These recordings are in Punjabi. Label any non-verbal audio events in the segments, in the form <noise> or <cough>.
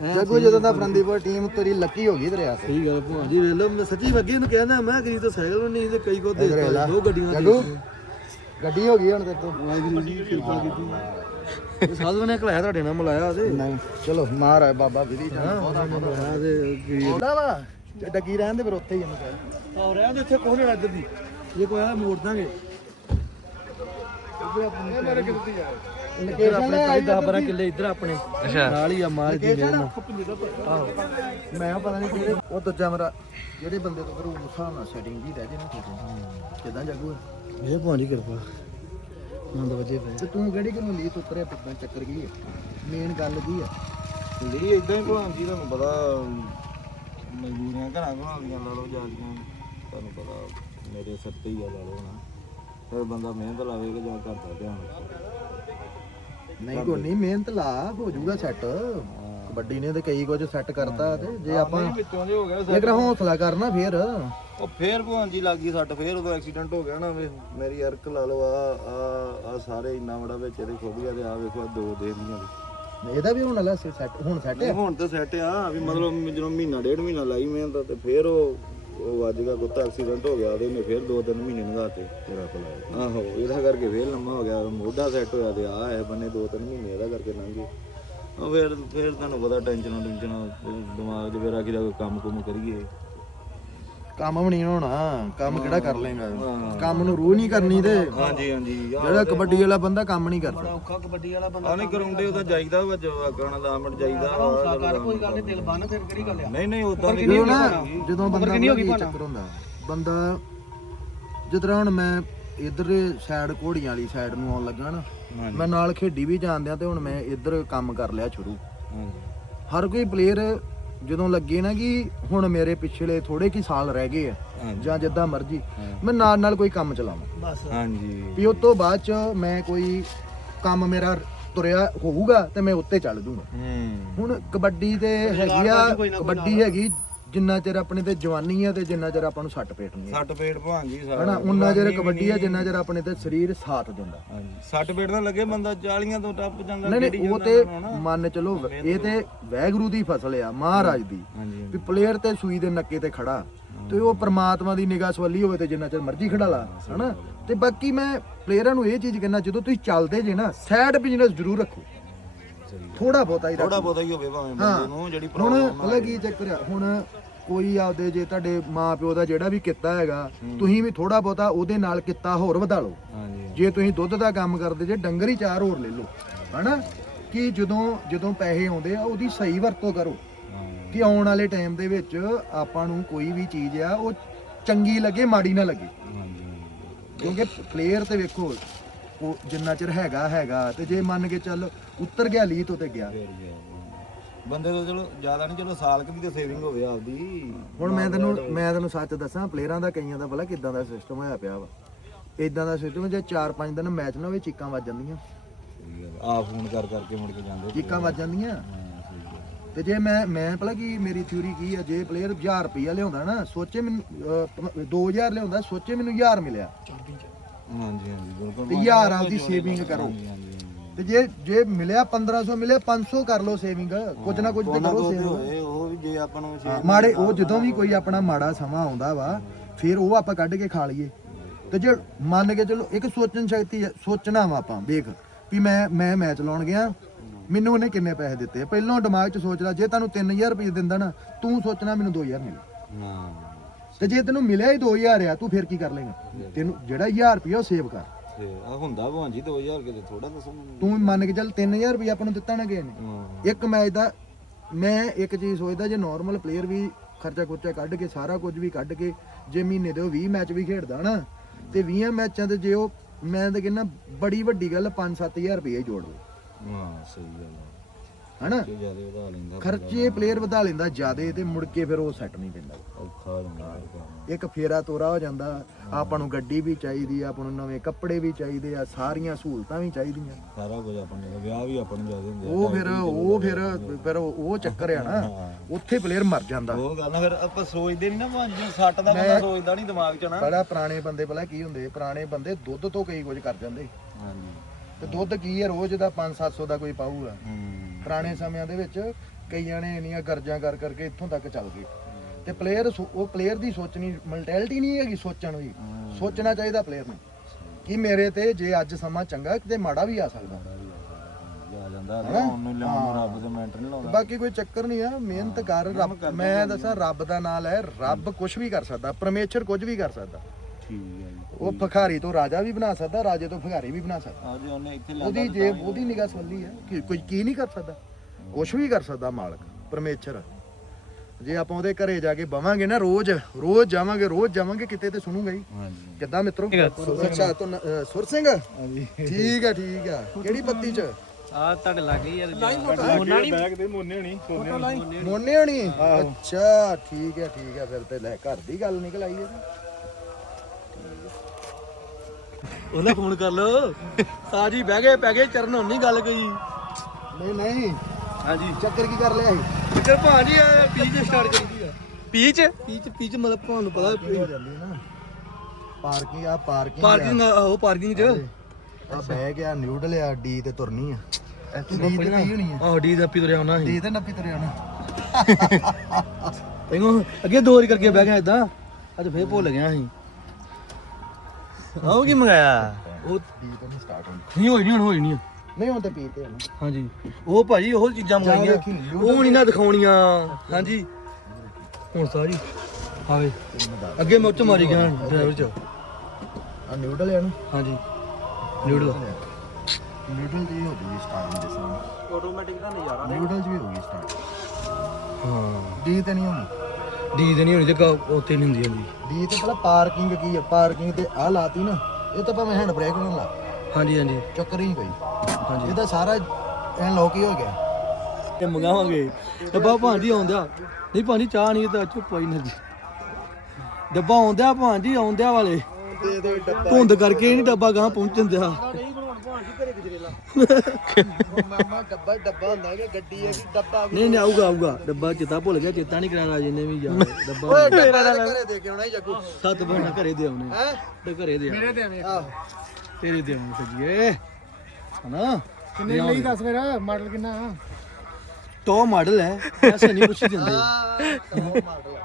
ਜੱਗੂ ਜਦੋਂ ਦਾ ਫਰੰਦੀਪੁਰ ਟੀਮ ਤੇਰੀ ਲੱਕੀ ਹੋ ਗਈ ਤੇਰੇ ਹੱਥ ਸਹੀ ਗੱਲ ਭੂਆ ਜੀ ਵੇਖ ਲਓ ਮੈਂ ਸੱਚੀ ਅੱਗੇ ਨੂੰ ਕਹਿੰਦਾ ਮੈਂ ਗਰੀਬ ਤਾਂ ਸਾਈਕਲ ਨੂੰ ਨਹੀਂ ਤੇ ਕਈ ਕੋ ਦੇ ਦੋ ਗੱਡੀਆਂ ਦੇ ਜੱਗੂ ਗੱਡੀ ਹੋ ਗਈ ਹੁਣ ਤੇਰੇ ਤੋਂ। ਵਾਹਿਗੁਰੂ ਜੀ ਕਿਰਪਾ ਕੀਤੀ। ਸਾਧੂ ਨੇ ਕਲਾਇਆ ਤੁਹਾਡੇ ਨਾਲ ਮਿਲਾਇਆ ਉਹਦੇ। ਨਹੀਂ ਚਲੋ ਮਾਰ ਹੈ ਬਾਬਾ ਵਿਧੀ ਜਾਨ ਮਿਲਾਇਆ ਤੇ ਗਰੀਬ ਹੁੰਦਾ ਵਾ ਡੱਗੀ ਰਹਿਣ ਦੇ ਫਿਰ ਉੱਥੇ ਹੀ ਇਹਨੂੰ ਕਹਿ। ਆ ਰਿਹਾ ਤੇ ਇੱਥੇ ਕੋਹਣੇ ਇੱਧਰ ਦੀ। ਜੇ ਕੋਈ ਆ ਮੋੜ ਦਾਂਗੇ। ਇਹ ਮੇਰੇ ਕਿੱਥੇ ਆ ਇੱਧਰ ਆਪਣੇ ਭਾਈ 10 12 ਕਿੱਲੇ ਇੱਧਰ ਆਪਣੇ। ਅੱਛਾ। ਨਾਲ ਹੀ ਆ ਮਾਲ ਦੀ ਮੇਰੇ ਨਾਲ ਮੈਂ ਕਿਹਾ ਪਤਾ ਨਹੀਂ ਕਿਹੜੇ ਉਹ ਦੂਜਾ ਮੇਰਾ ਜਿਹੜੇ ਬੰਦੇ ਤੋਂ ਫਿਰ ਉਹ ਹਿਸਾਬ ਨਾਲ ਸੈਟਿੰਗ ਵੀ ਰਹਿ ਜੇ ਨਾ ਕਿਤੇ ਕਿਦਾਂ ਜੱਗੂ ਇਹ ਭੂਆ ਜੀ ਕਿਰਪਾ। ਨੰਦ ਵਜੇ ਪਏ ਤੇ ਤੂੰ ਕਿਹੜੀ ਕਿਨੂੰ ਲੀਤ ਉਤਰਿਆ ਪਿੱਛੇ ਚੱਕਰ ਕੀ ਹੈ ਮੇਨ ਗੱਲ ਕੀ ਹੈ ਜਿਹੜੀ ਇਦਾਂ ਹੀ ਭਲਵਾਨ ਜੀ ਤੁਹਾਨੂੰ ਪਤਾ ਮਜਬੂਰੀਆਂ ਘਰਾਂ ਘਰਾਂ ਦੀਆਂ ਲਾ ਲਓ ਜਾਂਦੀਆਂ ਤੁਹਾਨੂੰ ਪਤਾ ਮੇਰੇ ਸਿਰ ਤੇ ਹੀ ਆ ਲਾ ਲਓ ਨਾ ਫਿਰ ਬੰਦਾ ਮਿਹਨਤ ਲਾਵੇ ਕਿ ਜਾਂ ਘਰ ਦਾ ਧਿਆਨ। ਰੱਖੇ ਨਹੀਂ ਕੋਈ ਨਹੀਂ ਮਿਹਨਤ ਲਾ ਹੋ ਜਾਊਗਾ ਸੈੱਟ ਕਬੱਡੀ ਨੇ ਤੇ ਕਈ ਕੁਝ ਸੈੱਟ ਕਰਤਾ ਤੇ ਜੇ ਆਪਾਂ ਵਿੱਚੋਂ ਜੇ ਹੋ ਗਿਆ ਇੱਕ ਹੌਸਲਾ ਕਰਨਾ ਫੇਰ। ਉਹ ਫੇਰ ਭਲਵਾਨ ਜੀ ਲੱਗੀ ਸੱਟ ਫੇਰ ਉਦੋਂ ਐਕਸੀਡੈਂਟ ਹੋ ਗਿਆ ਨਾ ਵੇ। ਮੇਰੀ ਅਰਕ ਲਾ ਲਓ ਆ ਆ ਆ ਸਾਰੇ ਇੰਨਾ ਬੜਾ ਵਿੱਚ ਇਹਦੇ ਖੁੱਭ ਗਿਆ ਤੇ ਆ ਵੇਖੋ ਆਹ ਦੋ ਦੇ ਦੀਆਂ ਵੀ ਇਹਦਾ ਵੀ ਹੁਣ ਵਾਲਾ ਸੈੱਟ ਹੁਣ ਸੈੱਟ ਨਹੀਂ ਹੁਣ ਤਾਂ ਸੈੱਟ ਆ ਵੀ ਮਤਲਬ ਜਦੋਂ ਮਹੀਨਾ ਡੇਢ ਮਹੀਨਾ ਲਾਈ ਮਿਹਨਤ ਤੇ ਫੇਰ ਉਹ ਉਹ ਵੱਜ ਗਿਆ, ਕੁੱਤਾ ਐਕਸੀਡੈਂਟ ਹੋ ਗਿਆ, ਉਹਦੇ ਨੇ ਫੇਰ ਦੋ ਤਿੰਨ ਮਹੀਨੇ ਨਗਾਤੇ ਤੇਰਾ ਭਲਾ ਆਹੋ, ਇਹਦਾ ਕਰਕੇ ਫੇਰ ਲੰਮਾ ਹੋ ਗਿਆ, ਮੋਢਾ ਸੈੱਟ ਹੋਇਆ ਤੇ ਆ ਹੈ ਬੰਨੇ ਦੋ ਤਿੰਨ ਮਹੀਨੇ ਇਹਦਾ ਕਰਕੇ ਲੰਘੇ ਉਹ ਫੇਰ ਫੇਰ ਤੁਹਾਨੂੰ ਪਤਾ ਟੈਨਸ਼ਨਾਂ ਟੈਨਸ਼ਨਾਂ ਦਿਮਾਗ 'ਚ ਫੇਰ ਆਖੀ ਦਾ ਕੰਮ ਕੁਮ ਕਰੀਏ। ਕੰਮ ਵੀ ਨਹੀਂ ਹੋਣਾ ਕੰਮ ਕਿਹੜਾ ਕਰ ਲੇਗਾ ਕੰਮ ਨੂੰ ਰੂਹ ਨਹੀਂ ਕਰਨੀ ਤੇ ਹਾਂਜੀ ਹਾਂਜੀ। ਜਿਹੜਾ ਕਬੱਡੀ ਵਾਲਾ ਬੰਦਾ ਕੰਮ ਨਹੀਂ ਕਰਦਾ। ਔਖਾ ਕਬੱਡੀ ਵਾਲਾ ਬੰਦਾ ਆ ਨਹੀਂ ਗਰਾਉਂਡੇ ਉਹਦਾ ਜਾਈਦਾ ਵਾ ਜੋ ਆਗਣਾ 10 ਮਿੰਟ ਜਾਈਦਾ ਵਾ ਕਰ ਕੋਈ ਗੱਲ ਨਹੀਂ ਦਿਲ ਬੰਨ ਫਿਰ ਕਿਹੜੀ ਗੱਲ ਆ? ਨਹੀਂ ਨਹੀਂ ਉਦਾਂ ਨਹੀਂ ਜਦੋਂ ਨਾ ਜਦੋਂ ਬੰਦਾ ਚੱਕਰ ਹੁੰਦਾ ਬੰਦਾ ਜਿੱਦਾਂ ਹੁਣ ਮੈਂ ਇਧਰ ਸਾਈਡ ਘੋੜੀਆਂ ਵਾਲੀ ਸਾਈਡ ਨੂੰ ਆਉਣ ਲੱਗਾ ਨਾ ਮੈਂ ਨਾਲ ਖੇਡੀ ਵੀ ਜਾਂਦਿਆਂ ਤੇ ਹੁਣ ਮੈਂ ਇੱਧਰ ਕੰਮ ਕਰ ਲਿਆ ਸ਼ੁਰੂ। ਹਾਂਜੀ। ਹਰ ਕੋਈ ਪਲੇਅਰ ਜਦੋਂ ਲੱਗੇ ਨਾ ਕਿ ਹੁਣ ਮੇਰੇ ਪਿਛਲੇ ਥੋੜੇ ਕੀ ਸਾਲ ਰਹਿ ਗਏ ਆ। ਜਾਂ ਜਿੱਦਾਂ ਮਰਜ਼ੀ ਮੈਂ ਨਾਲ ਨਾਲ ਕੋਈ ਕੰਮ ਚਲਾਵਾਂ। ਬਸ। ਹਾਂਜੀ। ਵੀ ਉਸ ਤੋਂ ਬਾਅਦ ਚ ਮੈਂ ਕੋਈ ਕੰਮ ਮੇਰਾ ਤੁਰਿਆ ਹੋਊਗਾ ਤੇ ਮੈਂ ਉੱਤੇ ਚੱਲ ਦੂੰਗਾ। ਹੂੰ। ਹੁਣ ਕਬੱਡੀ ਤੇ ਹੈਗੀ ਆ ਕਬੱਡੀ ਹੈਗੀ ਜਿੰਨਾ ਚਿਰ ਆਪਣੇ ਤੇ ਜਵਾਨੀ ਆ ਤੇ ਜਿੰਨਾ ਚਿਰ ਆਪਾਂ ਨੂੰ ਸੱਟ ਪੇਟ ਨਹੀਂ ਆ। ਸੱਟ ਪੇਟ ਭਾਂ ਜੀ ਸਾਰਾ ਹਨਾ? ਉਹਨਾਂ ਚਿਰ ਕਬੱਡੀ ਆ ਜਿੰਨਾ ਚਿਰ ਆਪਣੇ ਤੇ ਸਰੀਰ ਸਾਥ ਦਿੰਦਾ। ਹਾਂਜੀ। ਸੱਟ ਪੇਟ ਤਾਂ ਲੱਗੇ ਬੰਦਾ 40 ਤੋਂ ਟੱਪ ਜਾਂਦਾ ਨਹੀਂ ਨਹੀਂ ਉਹ ਤੇ। ਮੰਨ ਚਲੋ ਇਹ ਤੇ ਵੈਗਰੂ ਦੀ ਫਸਲ ਆ ਮਹਾਰਾਜ ਦੀ। ਹਾਂਜੀ ਵੀ ਪਲੇਅਰ ਤੇ ਸੂਈ ਦੇ ਨੱਕੇ ਤੇ ਖੜਾ ਤੇ ਉਹ ਪ੍ਰਮਾਤਮਾ ਦੀ ਨਿਗਾਹ ਸਵੱਲੀ ਹੋਵੇ ਤੇ ਜਿੰਨਾ ਚਿਰ ਮਰਜ਼ੀ ਖੜਾ ਲਾ ਹਨਾ? ਤੇ ਬਾਕੀ ਮੈਂ ਪਲੇਅਰਾਂ ਨੂੰ ਇਹ ਚੀਜ਼ ਕਹਿੰਦਾ ਜਦੋਂ ਤੁਸੀਂ ਚੱਲਦੇ ਜੇ ਨਾ ਸਾਈਡ ਬਿਜ਼ਨਸ ਜ਼ਰੂਰ ਰੱਖੋ। ਥੋੜਾ ਬਹੁਤਾ ਹੀ ਰੱਖੋ ਥੋੜਾ ਬਹੁਤਾ ਹੀ ਹੋਵੇ ਭਾਵੇਂ ਬੰਦੇ ਨੂੰ ਜਿਹੜੀ ਹੁਣ ਪ੍ਰੋਬਲਮ ਪਤਾ ਕੀ ਚੱਕਰ ਆ ਹੁਣ ਕੋਈ ਆਪਦੇ ਜੇ ਤੁਹਾਡੇ ਮਾਪਿਓ ਦਾ ਜਿਹੜਾ ਵੀ ਕਿੱਤਾ ਹੈਗਾ ਤੁਸੀਂ ਵੀ ਥੋੜਾ ਬਹੁਤਾ ਉਹਦੇ ਨਾਲ ਕਿੱਤਾ ਹੋਰ ਵਧਾ ਲਓ। ਹਾਂਜੀ ਜੇ ਤੁਸੀਂ ਦੁੱਧ ਦਾ ਕੰਮ ਕਰਦੇ ਜੇ ਡੰਗਰ ਹੀ ਚਾਰ ਹੋਰ ਲੈ ਲਓ ਹਨਾ? ਕਿ ਜਦੋਂ ਜਦੋਂ ਪੈਸੇ ਆਉਂਦੇ ਆ ਉਹਦੀ ਸਹੀ ਵਰਤੋਂ ਕਰੋ। ਕਿ ਆਉਣ ਵਾਲੇ ਟਾਈਮ ਦੇ ਵਿੱਚ ਆਪਾਂ ਨੂੰ ਕੋਈ ਵੀ ਚੀਜ਼ ਆ ਉਹ ਚੰਗੀ ਲੱਗੇ ਮਾੜੀ ਨਾ ਲੱਗੇ। ਕਿਉਂਕਿ ਪਲੇਅਰ ਤੇ ਵੇਖੋ ਉਹ ਜਿੰਨਾ ਚਿਰ ਹੈਗਾ ਹੈਗਾ ਤੇ ਜੇ ਮੰਨ ਕੇ ਚੱਲ ਉੱਤਰ ਗਿਆ ਲੀਤ ਉਤੇ ਗਿਆ। ਬੰਦੇ ਤੋਂ ਚਲੋ ਜ਼ਿਆਦਾ ਨਹੀਂ ਚਲੋ ਸਾਲ ਕੁ ਦੀ ਤਾਂ ਸੇਵਿੰਗ ਹੋਵੇ ਆਪਦੀ। ਹੁਣ ਮੈਂ ਤੈਨੂੰ ਮੈਂ ਤੈਨੂੰ ਸੱਚ ਦੱਸਾਂ ਪਲੇਅਰਾਂ ਦਾ ਕਈਆਂ ਦਾ ਭਲਾ ਕਿਦਾਂ ਦਾ ਸਿਸਟਮ ਹੋਇਆ ਪਿਆ ਵਾ। ਇਦਾਂ ਦਾ ਸਿਸਟਮ ਜੇ 4-5 ਦਿਨ ਮੈਚ ਨਾ ਹੋਵੇ ਚੀਕਾਂ ਵੱਜ ਜਾਂਦੀਆਂ। ਆ। ਫੋਨ ਕਰ ਕਰਕੇ ਮੁੜ ਕੇ ਜਾਂਦੇ ਚੀਕਾਂ ਵੱਜ ਜਾਂਦੀਆਂ। ਤੇ ਜੇ ਮੈਂ ਮੈਂ ਭਲਾ ਕੀ ਮੇਰੀ ਥਿਊਰੀ ਕੀ ਆ ਜੇ ਪਲੇਅਰ 1000 ਰੁਪਈਆ ਲਿਆਉਂਦਾ ਨਾ ਸੋਚੇ ਮੈਨੂੰ ਅਹ, ਪ- 2000 ਲਿਆਉਂਦਾ ਸੋਚੇ ਮੈਨੂੰ 1000 ਮਿਲਿਆ। ਹਾਂਜੀ ਹਾਂਜੀ ਬਿਲਕੁਲ। ਤੇ 1000 ਆਪਦੀ ਸੇਵਿੰਗ ਕਰੋ। ਹਾਂਜੀ ਹਾਂਜੀ ਤੇ ਜੇ ਜੇ ਮਿਲਿਆ 1500 ਮਿਲਿਆ 500 ਕਰ ਲਓ ਸੇਵਿੰਗ ਕੁਝ ਨਾ ਕੁਝ ਤੇ ਕਰੋ ਸੇਵਿੰਗ ਉਹ ਵੀ ਜੇ ਆਪਾਂ ਨੂੰ ਛੇ- ਮਾੜੇ ਉਹ ਜਦੋਂ ਵੀ ਕੋਈ ਆਪਣਾ ਮਾੜਾ ਸਮਾਂ ਆਉਂਦਾ ਵਾ ਫਿਰ ਉਹ ਆਪਾਂ ਕੱਢ ਕੇ ਖਾ ਲਈਏ। ਤੇ ਜੇ ਮੰਨ ਕੇ ਚਲੋ ਇੱਕ ਸੋਚਣ ਸ਼ਕਤੀ ਹੈ, ਸੋਚਣਾ ਵਾ ਆਪਾਂ ਵੇਖ ਵੀ ਮੈਂ ਮੈਂ ਮੈਚ ਲਾਉਣ ਗਿਆ ਮੈਨੂੰ ਉਹਨੇ ਕਿੰਨੇ ਪੈਸੇ ਦਿੱਤੇ। ਪਹਿਲਾਂ ਦਿਮਾਗ 'ਚ ਸੋਚ ਲੈ ਜੇ ਤੁਹਾਨੂੰ 3000 ਰੁਪਏ ਦਿੰਦਾ ਨਾ ਤੂੰ ਸੋਚਣਾ ਮੈਨੂੰ 2000 ਮਿਲੇ। ਹਾਂ। ਤੇ ਜੇ ਤੈਨੂੰ ਮਿਲਿਆ ਹੀ 2000 ਆ ਤੂੰ ਫਿਰ ਕੀ ਕਰ ਲੇਗਾ ਤੈਨੂੰ ਜਿਹੜਾ 1000 ਰੁਪਏ ਉਹ ਸੇਵ ਕਰ। ਤੇ ਆ ਹੁੰਦਾ ਭਾਂ ਜੀ 2000 ਕਿਤੇ ਥੋੜਾ ਦੱਸੋ ਮੈਨੂੰ ਤੂੰ ਮੰਨ ਕੇ ਚੱਲ 3000 ਰੁਪਏ ਆਪਾਂ ਨੂੰ ਦਿੱਤਾ ਨਾ ਕਿਸੇ ਨੇ। ਹਾਂ ਇੱਕ ਮੈਚ ਦਾ ਮੈਂ ਇੱਕ ਚੀਜ਼ ਸੋਚਦਾ ਜੇ ਨਾਰਮਲ ਪਲੇਅਰ ਵੀ ਖਰਚਾ ਖੁਰਚਾ ਕੱਢ ਕੇ ਸਾਰਾ ਕੁਝ ਵੀ ਕੱਢ ਕੇ ਜੇ ਮਹੀਨੇ ਦੇ ਉਹ 20 ਮੈਚ ਵੀ ਖੇਡਦਾ ਨਾ ਤੇ 20 ਮੈਚਾਂ ਤੇ ਜੇ ਉਹ ਮੈਂ ਤਾਂ ਕਹਿੰਦਾ ਬੜੀ ਵੱਡੀ ਗੱਲ 5-7000 ਰੁਪਏ ਜੋੜ ਲਓ। ਹਾਂ ਸਹੀ ਗੱਲ ਆ। ਹਨਾ? ਜੇ ਜ਼ਿਆਦਾ ਵਧਾ ਲੈਂਦਾ ਖਰਚੇ ਪਲੇਅਰ ਵਧਾ ਲੈਂਦਾ ਜਿਆਦੇ ਤੇ ਮੁੜ ਕੇ ਫਿਰ ਉਹ ਸੈੱਟ ਨਹੀਂ ਪੈਂਦਾ। ਔਖਾ। ਇੱਕ ਫੇਰਾ ਤੋਰਾ ਹੋ ਜਾਂਦਾ। ਆਪਾਂ ਨੂੰ ਗੱਡੀ ਵੀ ਚਾਹੀਦੀ ਆ ਆਪਾਂ ਨੂੰ ਨਵੇਂ ਕੱਪੜੇ ਵੀ ਚਾਹੀਦੇ ਆ ਸਾਰੀਆਂ ਸਹੂਲਤਾਂ ਵੀ ਚਾਹੀਦੀਆਂ। ਸਾਰਾ ਕੁਝ ਆਪਾਂ ਨੂੰ ਵਿਆਹ ਵੀ ਆਪਾਂ ਨੂੰ ਜ਼ਿਆਦਾ ਹੁੰਦੇ। ਉਹ ਫਿਰ ਉਹ ਫਿਰ ਫਿਰ ਉਹ ਚੱਕਰ ਆ ਨਾ। ਉੱਥੇ ਪਲੇਅਰ ਮਰ ਜਾਂਦਾ। ਉਹ ਗੱਲ ਆ, ਫਿਰ ਆਪਾਂ ਸੋਚਦੇ ਨਹੀਂ ਨਾ ਭਾਂ ਜੀ ਸੱਟ ਦਾ ਬੰਦਾ ਸੋਚਦਾ ਨਹੀਂ ਦਿਮਾਗ 'ਚ ਨਾ। ਬੜਾ ਪੁਰਾਣੇ ਬੰਦੇ ਭਲਾ ਕੀ ਹੁੰਦੇ? ਪੁਰਾਣੇ ਬੰਦੇ ਦੁੱਧ ਤੋਂ ਕਈ ਕੁਝ ਕਰ ਜਾਂਦੇ। ਹਾਂਜੀ। ਤੇ ਦੁੱਧ ਕੀ ਹੈ ਰੋਜ਼ ਦਾ 5-700 ਦਾ ਕੋਈ ਪਾਊਗਾ। ਹੂੰ। ਪੁਰਾਣੇ ਸਮਿਆਂ ਦੇ ਵਿੱਚ ਕਈਆਂ ਨੇ ਇੰਨੀਆਂ ਗਰਜਾਂ ਕਰ ਕਰਕੇ ਇੱਥੋਂ ਤੱਕ ਚੱਲ ਗਏ। ਤੇ ਪਲੇਅਰ ਉਹ ਪਲੇਅਰ ਦੀ ਸੋਚਣੀ ਮੈਂਟੈਲਿਟੀ ਨਹੀਂ ਹੈਗੀ ਸੋਚਣ ਦੀ। ਸੋਚਣਾ ਚਾਹੀਦਾ ਪਲੇਅਰ ਨੂੰ ਕਿ ਮੇਰੇ ਤੇ ਜੇ ਅੱਜ ਸਮਾਂ ਚੰਗਾ ਕਿਤੇ ਮਾੜਾ ਵੀ ਆ ਸਕਦਾ। ਆ ਜਾਂਦਾ। ਹੈਨਾ? ਉਹਨੂੰ ਲਿਆਉਣ ਨੂੰ ਰੱਬ ਦੇ ਮੈਂਟਰ ਨਹੀਂ ਲਾਉਂਦਾ। ਬਾਕੀ ਕੋਈ ਚੱਕਰ ਨਹੀਂ ਆ ਮਿਹਨਤ ਕਰ ਰੱਬ। ਮੈਂ ਦੱਸਾਂ ਰੱਬ ਦਾ ਨਾਮ ਲੈ ਰੱਬ ਕੁਝ ਵੀ ਕਰ ਸਕਦਾ ਪਰਮੇਸ਼ਰ ਕੁਝ ਵੀ ਕਰ ਸਕਦਾ। ਠੀਕ ਹੈ ਉਹ ਭਿਖਾਰੀ ਤੋਂ ਰਾਜਾ ਵੀ ਬਣਾ ਸਕਦਾ ਰਾਜੇ ਤੋਂ ਭਿਖਾਰੀ ਵੀ ਬਣਾ ਸਕਦਾ। ਆ ਜੇ ਉਹਨੇ ਇੱਥੇ ਉਹਦੀ ਜੇਬ ਉਹਦੀ ਨਿਗਾਹ ਸਵੱਲੀ ਹੈ। ਕਿ ਕੋਈ ਕੀ ਨਹੀਂ ਕਰ ਸਕਦਾ? ਕੁਝ ਵੀ ਕਰ ਸਕਦਾ ਮਾਲਕ ਪਰਮੇਸ਼ਰ। ਜੇ ਆਪਾਂ ਉਹਦੇ ਘਰੇ ਜਾ ਕੇ ਬਵਾਂਗੇ ਨਾ ਰੋਜ਼ ਰੋਜ਼ ਜਾਵਾਂਗੇ ਰੋਜ਼ ਜਾਵਾਂਗੇ ਕਿਤੇ ਤੇ ਸੁਣੂਗਾ ਹੀ। ਹਾਂਜੀ। ਕਿੱਦਾਂ ਮਿੱਤਰੋ? ਅੱਛਾ ਤੋਂ ਸੁਰ ਸਿੰਘ? ਹਾਂਜੀ। ਠੀਕ ਆ ਠੀਕ ਆ ਕਿਹੜੀ ਪੱਤੀ ਚ? ਆ ਤੁਹਾਡੇ ਲੱਗ ਗਈ ਯਾਰ। ਬੈਗ ਦੇ ਮੋਨੇ ਹੋਣੀ ਸੋਨੇ ਮੋਨੇ ਹੋਣੀ? ਅੱਛਾ ਠੀਕ ਹੈ ਠੀਕ ਹੈ। ਫਿਰ ਤੇ ਲੈ ਘਰ ਦੀ ਗੱਲ ਨਿਕਲ ਆਈ ਹੈ ਉਹਦਾ ਫੋਨ ਕਰ ਲੋ ਸਾਜੀ ਬਹਿ ਗਏ ਪੈ ਗਏ ਚਰਨ ਹੁਣ ਨਹੀਂ ਗੱਲ ਕੋਈ ਨਹੀਂ ਨਹੀਂ। ਹਾਂਜੀ। ਚੱਕਰ ਕੀ ਕਰ ਲਿਆ ਸੀ ਚੱਲ ਭਾਜੀ ਪੀਚ ਸਟਾਰਟ ਕਰੀ ਆ। ਪੀਚ? ਪੀਚ ਪੀਚ ਮਤਲਬ ਤੁਹਾਨੂੰ ਪਤਾ ਹੋ ਜਾਂਦੀ ਹੈ ਨਾ। ਪਾਰਕਿੰਗ ਆ ਪਾਰਕਿੰਗ ਪਾਰਕਿੰਗ ਉਹ ਪਾਰਕਿੰਗ ਚ। ਆ ਬਹਿ ਗਿਆ ਨਿਊਡਲ ਆ ਡੀ ਤੇ ਤੁਰਨੀ ਆ। ਤੂੰ ਡੀ ਤੇ ਪਈ ਹੋਣੀ ਆ। ਆਹ ਡੀ ਦਾ ਪੀ ਤੁਰਿਆ ਆਉਣਾ ਸੀ। ਡੀ ਤੇ ਨੱਪੀ ਤੁਰਿਆ ਹੋਣਾ। ਤੈਨੂੰ ਅੱਗੇ ਦੋ ਵਾਰੀ ਕਰਕੇ ਬਹਿ ਗਿਆ ਇਦਾਂ ਅੱਜ ਫੇਰ ਭੁੱਲ ਗਿਆ ਸੀ। ਉਹ ਕੀ ਮੰਗਾਇਆ? ਉਹ ਡੀ ਤੇ ਨਹੀਂ ਸਟਾਰਟ ਹੋਣੀ। ਨਹੀਂ ਹੋਈ ਨਹੀਂ ਹੁਣ ਹੋਈ ਨਹੀਂ ਨਹੀਂ ਹੁਣ ਤੇ ਪੀ ਤੇ ਆ ਨਾ। ਹਾਂਜੀ। ਉਹ ਭਾਜੀ ਉਹ ਚੀਜ਼ਾਂ ਮੰਗਾਈਆਂ। ਉਹ ਨਹੀਂ ਨਾ ਦਿਖਾਉਣੀਆਂ। ਹਾਂਜੀ। ਹੁਣ ਸਾਰੀ। ਆਵੇ। ਅੱਗੇ ਮੈਂ ਉੱਚ ਮਾਰੀ ਗਿਆ ਡਰਾਈਵਰ ਚ। ਆ ਨਿਊਡਲ ਆ ਨਾ। ਹਾਂਜੀ। ਨਿਊਡਲ ਨਿਊਡਲ ਦੀ ਹੋ ਗਈ ਸਟਾਰਟ ਦੇ ਸਾਹਮਣੇ ਆਟੋਮੈਟਿਕ ਦਾ ਨਜ਼ਾਰਾ। ਨਿਊਡਲ ਦੀ ਹੋ ਗਈ ਸਟਾਰਟ ਹਾਂ। ਡੀ ਤੇ ਨਹੀਂ ਹੋਣੀ। ਡੀ ਤੇ ਨਹੀਂ ਹੋਣੀ ਤੇ ਕ- ਉੱਥੇ ਨਹੀਂ ਹੁੰਦੀ ਹੁੰਦੀ ਡੀ ਤੇ ਪਹਿਲਾਂ ਪਾਰਕਿੰਗ ਕੀ ਆ? ਪਾਰਕਿੰਗ ਤੇ ਆ ਲਾਤੀ ਨਾ ਇਹ ਤਾਂ ਭਾਵੇਂ ਹੈਂਡ ਬ੍ਰੇਕ ਨਾਲ ਲਾ। ਹਾਂਜੀ ਹਾਂਜੀ। ਚੱਕਰ ਹੀ ਪਈ ਹਾਂਜੀ। ਇਹਦਾ ਸਾਰਾ ਐ ਲੋਕ ਹੀ ਹੋ ਗਿਆ। ਇਹ ਮੰਗਾਵਾਂਗੇ। ਡੱਬਾ ਭਾਂਜੀ ਆਉਂਦਾ। ਨਹੀਂ ਭਾਂਜੀ ਚਾਹ ਨਹੀਂ ਤਾਂ ਚੁੱਪ ਪਾਈ ਨਹੀਂ ਡੱਬਾ ਆਉਂਦਾ ਭਾਂਜੀ ਆਉਂਦਿਆ ਵਾਲੇ। ਦੇ ਦੇ ਧੁੰਦ ਕਰਕੇ ਨਹੀਂ ਡੱਬਾ ਗਾਂ ਪਹੁੰਚਣ ਦਿਆ। ਮਾਮਾ ਡੱਬਾ ਡੱਬਾ ਹੁੰਦਾ ਕਿ ਗੱਡੀ ਹੈ ਕਿ ਡੱਬਾ ਵੀ ਨਹੀਂ ਨਹੀਂ ਆਊਗਾ ਆਊਗਾ। ਡੱਬਾ ਚੇਤਾ ਭੁੱਲ ਗਿਆ ਚੇਤਾ ਨਹੀਂ ਕਰਾਇਆ ਰਾਜੇ ਨੇ ਵੀ ਯਾਰ ਡੱਬਾ ਓਏ ਡੱਬਾ ਤਾਂ ਘਰੇ ਦੇ ਕੇ ਆਉਣਾ ਹੀ ਜੱਗੂ। ਸੱਤ ਬਣਾ ਘਰੇ ਦੇ ਆਉਣੇ। ਹੈ? ਤੇ ਘਰੇ ਦੇ ਆਉਣੇ। ਦੇ ਆਹੋ। ਤੇਰੇ ਦੇ ਆਉਣੇ ਸਜੀਏ ਹਨਾ? ਕਿੰਨੇ ਲਈ ਦੱਸ ਮੇਰਾ ਮਾਡਲ ਕਿੰਨਾ? ਟੋ ਮਾਡਲ ਹੈ ਐਸੇ ਨਹੀਂ ਪੁੱਛੀ ਦਿੰਦੇ ਆ ਟੌਪ ਮਾਡਲ।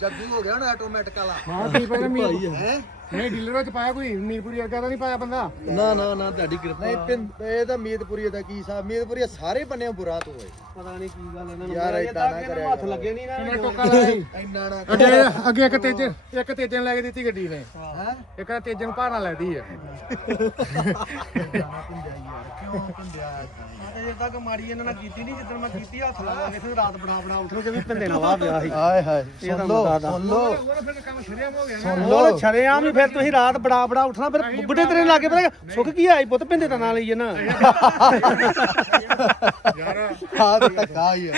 ਜੱਗੂ ਹੋ ਗਿਆ ਨਾ ਆਟੋਮੈਟਿਕ ਵਾਲਾ। ਹਾਂ ਕੀ ਪਹਿਲਾਂ ਭਾਈ ਆ। ਹੈ? ਨਹੀਂ ਡੀਲਰ ਵਿੱਚ ਪਾਇਆ ਕੋਈ? ਮੀਰਪੁਰੀ ਵਰਗਾ ਤਾਂ ਨਹੀਂ ਪਾਇਆ ਬੰਦਾ? ਨਾ ਨਾ ਨਾ ਤੁਹਾਡੀ ਕਿਰਪਾ। ਨਹੀਂ ਪਿੰਡ ਇਹ ਤਾਂ ਮੀਤਪੁਰੀ ਦਾ ਕੀ ਹਿਸਾਬ ਮੀਤਪੁਰੀ ਸਾਰੇ ਬੰਨੇ ਬੁਰਾ ਤੋਂ ਹੋਏ ਪਤਾ ਨਹੀਂ ਕੀ ਗੱਲ ਇਹਨਾਂ ਯਾਰ ਏਦਾਂ ਨਾ ਕਰਿਆ ਹੱਥ ਲੱਗੇ ਨਹੀਂ ਨਾ ਟੋਕਾ ਲਾਇਆ ਇੰਨਾ ਨਾ ਅੱਗੇ ਅੱਗੇ ਇੱਕ ਤੇਜ ਇੱਕ ਤੇਜਨ ਲੈ ਕੇ ਦਿੱਤੀ ਗੱਡੀ ਨੇ। ਹੈ। ਇੱਕ ਤੇਜਨ ਭਾਰ ਨਾਲ ਲੈਦੀ ਆ। <laughs> <laughs> ਪਿੰਡਿਆ ਅਜੇ ਤੱਕ ਮਾੜੀ ਇਹਨਾਂ ਨਾਲ ਕੀਤੀ ਨਹੀਂ ਜਿੱਦਣ ਮੈਂ ਕੀਤੀ ਹੱਥ ਲਗਾ ਕੇ ਫਿਰ ਰਾਤ ਬਣਾ ਬਣਾ ਉੱਠਣ ਕੇ ਵੀ ਪਿੰਦੇ ਨਾਲ ਵਾਹ ਪਿਆ ਸੀ ਆਏ ਹਾਏ ਸੁਣ ਲੋ ਸੁਣ ਲੋ ਹੋ ਸੁਣ ਲੋ ਛਰੇਆਮ ਹੀ ਫਿਰ ਤੁਸੀਂ ਰਾਤ ਬੜਾ ਬੜਾ ਉੱਠਣਾ ਫਿਰ ਬੁੱਢੇ ਤੇਰੇ ਲਾਗੇ ਪਤਾ ਸੁੱਖ ਕੀ ਆਈ ਪੁੱਤ ਪਿੰਦੇ ਦਾ ਨਾਂ ਲਈਏ ਨਾ। ਆ ਤੇ ਧੱਕਾ ਹੀ ਆ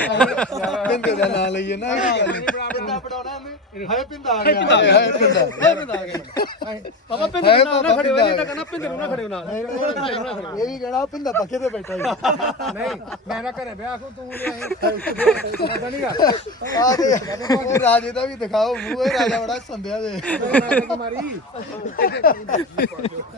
ਪਿੰਦੇ ਦਾ ਨਾਂ ਲਈਏ ਨਾ ਇਹ ਗੱਲ ਪੜਾਉਣਾ ਉਹਨੇ ਹਾਏ ਪਿੰਦਾ ਆ ਗਿਆ ਹਾਏ ਪਿੰਦਾ ਹਾਏ ਪਿੰਦਾ ਆ ਗਿਆ ਪਾਪਾ ਪਿੰਦੇ ਹਾਏ ਦਾ ਨਾਂ ਪਿੰਦਾ ਇਹ ਤਾਂ ਕਹਿੰਦਾ ਪਿੰਦੇ ਨੂੰ ਨਾ ਖੜਿਓ। ਨਾਲ ਇਹ ਵੀ ਕਹਿਣਾ ਪੱਕੇ ਤੇ ਬੈਠਾ ਹੀ ਨਹੀਂ ਮੈਂ ਨਾ ਘਰੇ ਵਿਆਹ ਕੋ ਤੂੰ ਲਿਆਈ ਪਤਾ ਨਹੀਂਗਾ ਆ ਤੇ ਉਹ ਰਾਜੇ ਦਾ ਵੀ ਦਿਖਾਓ ਮੂੰਹ ਇਹ ਰਾਜਾ ਬੜਾ ਸੰਧਿਆ ਦੇ। ਮਾਰੀ।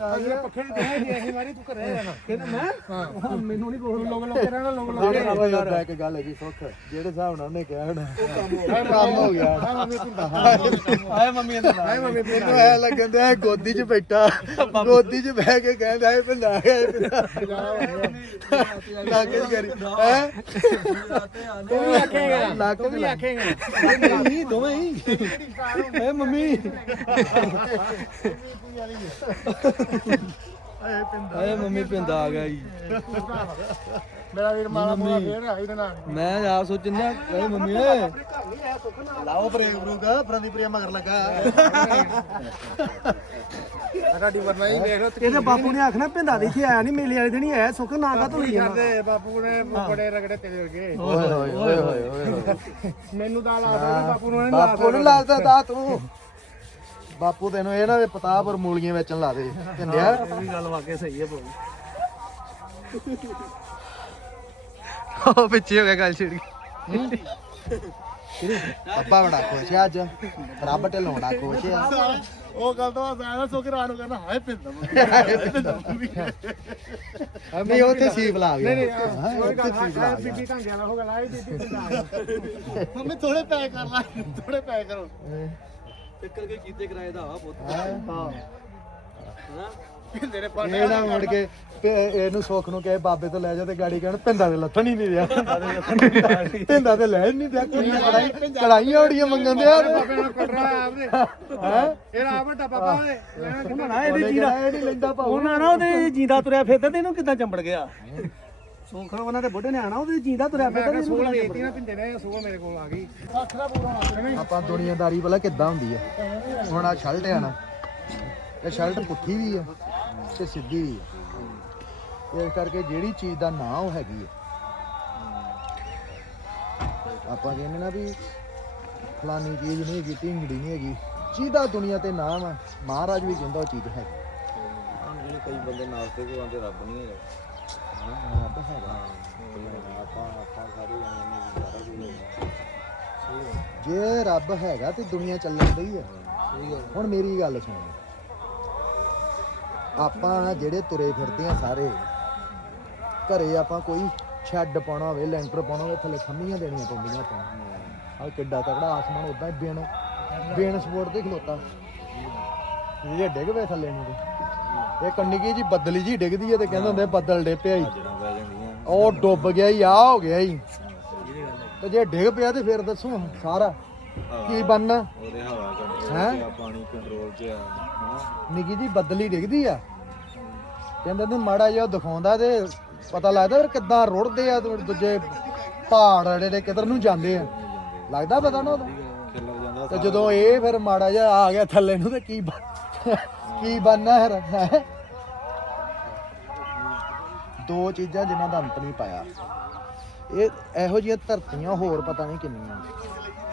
ਅਗਲੇ ਪੱਖੇ ਦੀ ਤੇ ਨਹੀਂ ਅਸੀਂ ਮਾਰੀ ਤੂੰ ਘਰੇ ਰਹਿਣਾ ਕਹਿੰਦਾ ਮੈਂ? ਹਾਂ। ਮੈਨੂੰ ਨਹੀਂ ਕੋਲ ਲੋਕ ਲੋਕ ਰਹਿਣਾ ਲੋਕ ਲੋਕ ਜਿਹੜੇ ਯਾਰ ਇੱਕ ਗੱਲ ਹੈ ਜੀ ਸੁੱਖ ਜਿਹੜੇ ਹਿਸਾਬ ਨਾਲ ਉਹਨੇ ਕਿਹਾ ਹੋਣਾ। ਉਹ ਕੰਮ ਹੋ ਗਿਆ। ਆਏ ਮੰਮੀ ਦਾ। ਮੈਨੂੰ ਐ ਗੋਦੀ 'ਚ ਬੈਠਾ। ਗੋਦੀ 'ਚ ਬਹਿ ਕੇ ਕਹਿੰਦਾ ਇਹ ਪਿੰਦਾ ਇਹ ਪਿੰਦਾ ਲੱਗ ਕੇ ਕਰੀ ਹੈ ਤੂੰ ਵੀ ਆਖੇਗਾ ਲੱਗ ਤੂੰ ਵੀ ਆਖੇਗਾ ਨਹੀਂ ਦੋਵੇਂ ਹੀ ਏ ਮੰਮੀ ਆਏ ਮੰਮੀ ਪਿੰਦਾ ਆ ਗਿਆ ਜੀ ਮੇਰਾ ਵੀਰ ਮਾਲਾ ਮੋਲਾ ਫੇਰ ਆ ਇਹਦੇ ਨਾਲ ਮੈਂ ਆਪ ਸੋਚਿੰਦਾ ਏ ਮੰਮੀ ਏ ਲਾਓ ਬ੍ਰੇਕ ਬਰੂਕ ਫਰੰਦੀ ਪ੍ਰਿਆ ਮਗਰ ਲੱਗਾ। ਸਾਡੀ ਵਰਨਾ ਹੀ ਦੇਖ ਲੋ ਇਹਦੇ ਬਾਪੂ ਨੇ ਆਖਣਾ ਪਿੰਦਾ ਦੇ ਇੱਥੇ ਆਇਆ ਨਹੀਂ ਮੇਲੇ ਵਾਲੇ ਦਿਨ ਹੀ ਆਇਆ ਸੁੱਖ ਨਾ ਕਾ ਕੀ ਕਰਦੇ ਬਾਪੂ ਨੇ ਬੜੇ ਰਗੜੇ ਤੇਰੇ ਵਰਗੇ। ਓਏ ਹੋਏ ਓਏ ਹੋਏ ਓਏ ਹੋਏ ਮੈਨੂੰ ਤਾਂ ਲੱਗਦਾ ਬਾਪੂ ਨੂੰ ਇਹਨੇ ਲਾ ਬਾਪੂ ਨੂੰ ਲਾਦਾ ਤਾ ਤੂੰ। ਬਾਪੂ ਤੈਨੂੰ ਇਹ ਨਾ ਵੀ ਪਤਾਬ ਔਰ ਮੂਲੀਆਂ ਵੇਚਣ ਲਾ ਦੇ ਝੰਡਿਆ ਇਹ ਵੀ ਗੱਲ ਵਾਕਿਆ ਸਹੀ ਹੈ ਬਾਬੂ ਉਹ ਪਿੱਛੇ ਹੋ ਗਿਆ ਗੱਲ ਛਿੜ ਗਈ। ਅੱਪਾ ਬੜਾ ਖੁਸ਼ ਆ ਅੱਜ। ਰੱਬ ਢਲਾਉਣਾ ਖੁਸ਼ ਆ। ਉਹ ਗੱਲ ਤਾਂ ਆਇਆ ਸੋ ਕੇ ਰਾਤ ਨੂੰ ਕਹਿੰਦਾ ਹਾਏ ਪਿੰਦਾ ਨਹੀਂ ਉੱਥੇ ਸੀਪ ਲਾ ਗਿਆ। ਨਹੀਂ ਹਾਂ, ਉੱਥੇ ਸੀਪ ਲਾ ਗਿਆ। ਬੀਬੀ ਢੰਗਿਆ ਨਾਲ ਹੋ ਗਿਆ ਬੀਬੀ ਪਿੰਦਾ ਮੰਮੀ ਥੋੜੇ ਪੈਸੇ ਕਰ ਲਾ ਥੋੜੇ ਪੈਸੇ ਕਰੋ। ਚੱਕਰ ਕੇ ਕੀਤੇ ਕਿਰਾਏ ਦਾ ਆ ਪੁੱਤ। ਹਾਂ। ਹਾਂ। ਹਨਾ ਪਿੰਦੇ ਨੇ ਪਾ ਇਹ ਨਾ ਮੁੜ ਕੇ ਤੇ ਇਹਨੂੰ ਸੁੱਖ ਨੂੰ ਕਹੇ ਬਾਬੇ ਤੋਂ ਲੈ ਜਾ ਤੇ ਗਾੜੀ ਕਹਿਣ ਪਿੰਦਾ ਦੇ ਲੱਥਣ ਹੀ ਨਹੀਂ ਰਿਹਾ। ਪਿੰਦਾ ਤੇ ਲੈ ਨਹੀਂ ਦਿਆ ਕੁੜੀਆਂ ਕੜਾਈ ਕੜਾਈਆਂ ਉੜੀਆਂ ਮੰਗਣ ਦੇ ਬਾਬੇ ਨਾਲ ਕੱਢ ਰਹਾ ਆਪਦੇ। ਹੈ? ਇਹ ਆ ਵੱਡਾ ਬਾਬਾ ਉਹਦੇ ਉਹਨਾਂ ਨਾ ਇਹਦੇ ਜੀਂਦਾ ਕਿਹਾ ਇਹ ਨਹੀਂ ਲੈਂਦਾ ਭਾਉ। ਉਹਨਾਂ ਨਾ ਉਹਦੇ ਜੀਂਦਾ ਤੁਰਿਆ ਫਿਰਦਾ ਤੇ ਇਹਨੂੰ ਕਿੱਦਾਂ ਚੰਬੜ ਗਿਆ? ਸੋਖਾ ਉਹਨਾਂ ਦੇ ਬੁੱਢੇ ਨੇ ਆਣਾ ਉਹਦੇ ਜੀਂਦਾ ਤੁਰਿਆ ਫਿਰਦਾ ਤੇ ਇਹਨੂੰ ਸੋਲ ਕਿੱਦਾਂ ਦੇਤੀ ਨਾ ਪਿੰਦੇ ਨੇ ਸੋਲ ਮੇਰੇ ਕੋਲ ਆ ਗਈ। ਆਖਰਾ ਪੂਰਾ ਆਪਾਂ ਦੁਨੀਆਦਾਰੀ ਭਲਾ ਕਿੱਦਾਂ ਹੁੰਦੀ ਆ? ਹੁਣ ਆ ਸ਼ਰਟ ਆ ਨਾ। ਇਹ ਸ਼ਰਟ ਪੁੱਠੀ ਵੀ ਆ ਤੇ ਸਿੱਧੀ ਵੀ ਆ। ਇਸ ਕਰਕੇ ਜਿਹੜੀ ਚੀਜ਼ ਦਾ ਨਾਂ ਉਹ ਹੈਗੀ ਆ। ਆਪਾਂ ਕਹਿੰਦੇ ਨਾ ਵੀ ਫਲਾਨੀ ਚੀਜ਼ ਨਹੀਂ ਹੈਗੀ ਢਿੰਗੜੀ ਨਹੀਂ ਹੈਗੀ। ਜਿਹਦਾ ਦੁਨੀਆ ਤੇ ਨਾਮ ਆ ਮਹਾਰਾਜ ਵੀ ਕਹਿੰਦਾ ਉਹ ਚੀਜ਼ ਹੈ ਜਿਹੜੇ ਕਈ ਬੰਦੇ ਨਾਸਤੇ ਕੋ ਆਂਦੇ ਰੱਬ ਨਹੀਂ ਹੈਗਾ। ਰੱਬ ਹੈਗਾ। ਆਪਾਂ ਆਪਾਂ ਸਾਰੇ ਜਾਣੇ ਨੇ ਵੀ ਸਾਰਾ ਕੁਝ ਹੋਊਗਾ ਜੇ ਰੱਬ ਹੈਗਾ ਤੇ ਦੁਨੀਆ ਚੱਲਣ ਡਈ ਆ। ਹੁਣ ਮੇਰੀ ਗੱਲ ਸੁਣ। ਆਪਾਂ ਜਿਹੜੇ ਤੁਰੇ ਫਿਰਦੇ ਆ ਸਾਰੇ, ਘਰੇ ਆਪਾਂ ਕੋਈ ਛੱਡ ਪਾਉਣਾ ਹੋਵੇ, ਲੈਂਟਰ ਪਾਉਣਾ ਹੋਵੇ, ਥੱਲੇ ਖੰਮੀਆਂ ਦੇਣੀਆਂ ਪੈਂਦੀਆਂ ਆਪਾਂ ਆ ਕਿੱਡਾ ਤਕੜਾ ਆਸਮਾਨ ਉਦਾਂ ਹੀ ਬੇਨ ਬੇਨ ਸਪੋਰਟ ਤੇ ਖਲੋਤਾ। ਜੇ ਡਿੱਗ ਪਏ ਥੱਲੇ ਨੂੰ ਤੇ ਇਹ ਕੰਨਿਕੀ ਜੀ, ਬੱਦਲੀ ਜੀ ਡਿੱਗਦੀ ਹੈ ਤੇ ਕਹਿੰਦੇ ਹੁੰਦੇ ਬੱਦਲ ਡੇ ਪਿਆ ਹੀ। ਉਹ ਡੁੱਬ ਗਿਆ ਹੀ ਆ ਹੋ ਗਿਆ ਹੀ। ਤੇ ਜੇ ਡਿੱਗ ਪਿਆ ਤੇ ਫਿਰ ਦੱਸੋ, ਸਾਰਾ ਕੀ ਬਣਨਾ? ਉਹਦੇ ਹਵਾ ਕੰਟਰੋਲ ਹੈਂ? ਪਾਣੀ ਕੰਟਰੋਲ ਚ ਆ ਹਨਾ? ਨਿੱਕੀ ਜੀ ਬੱਦਲੀ ਡਿੱਗਦੀ ਆ। ਕਹਿੰਦੇ ਨੇ ਮਾੜਾ ਜਿਹਾ ਦਿਖਾਉਂਦਾ ਤੇ ਪਤਾ ਲੱਗਦਾ ਫਿਰ ਕਿੱਦਾਂ ਰੁੜਦੇ ਆ ਤੇ ਦੂਜੇ ਪਹਾੜ ਜਿਹੜੇ ਕਿਧਰ ਨੂੰ ਜਾਂਦੇ ਆ। ਲੱਗਦਾ ਪਤਾ ਨਾ? ਖਿਲਰ ਜਾਂਦਾ ਤੇ ਜਦੋਂ ਇਹ ਫਿਰ ਮਾੜਾ ਜਿਹਾ ਆ ਗਿਆ ਥੱਲੇ ਨੂੰ ਤੇ ਕੀ ਬਣ- ਕੀ ਬਣਨਾ ਫਿਰ ਹੈਂ? ਦੋ ਚੀਜ਼ਾਂ ਜਿਨ੍ਹਾਂ ਦਾ ਅੰਤ ਨਹੀਂ ਪਾਇਆ। ਇਹ ਇਹੋ ਜਿਹੀਆਂ ਧਰਤੀਆਂ ਹੋਰ ਪਤਾ ਨਹੀਂ ਕਿੰਨੀਆਂ।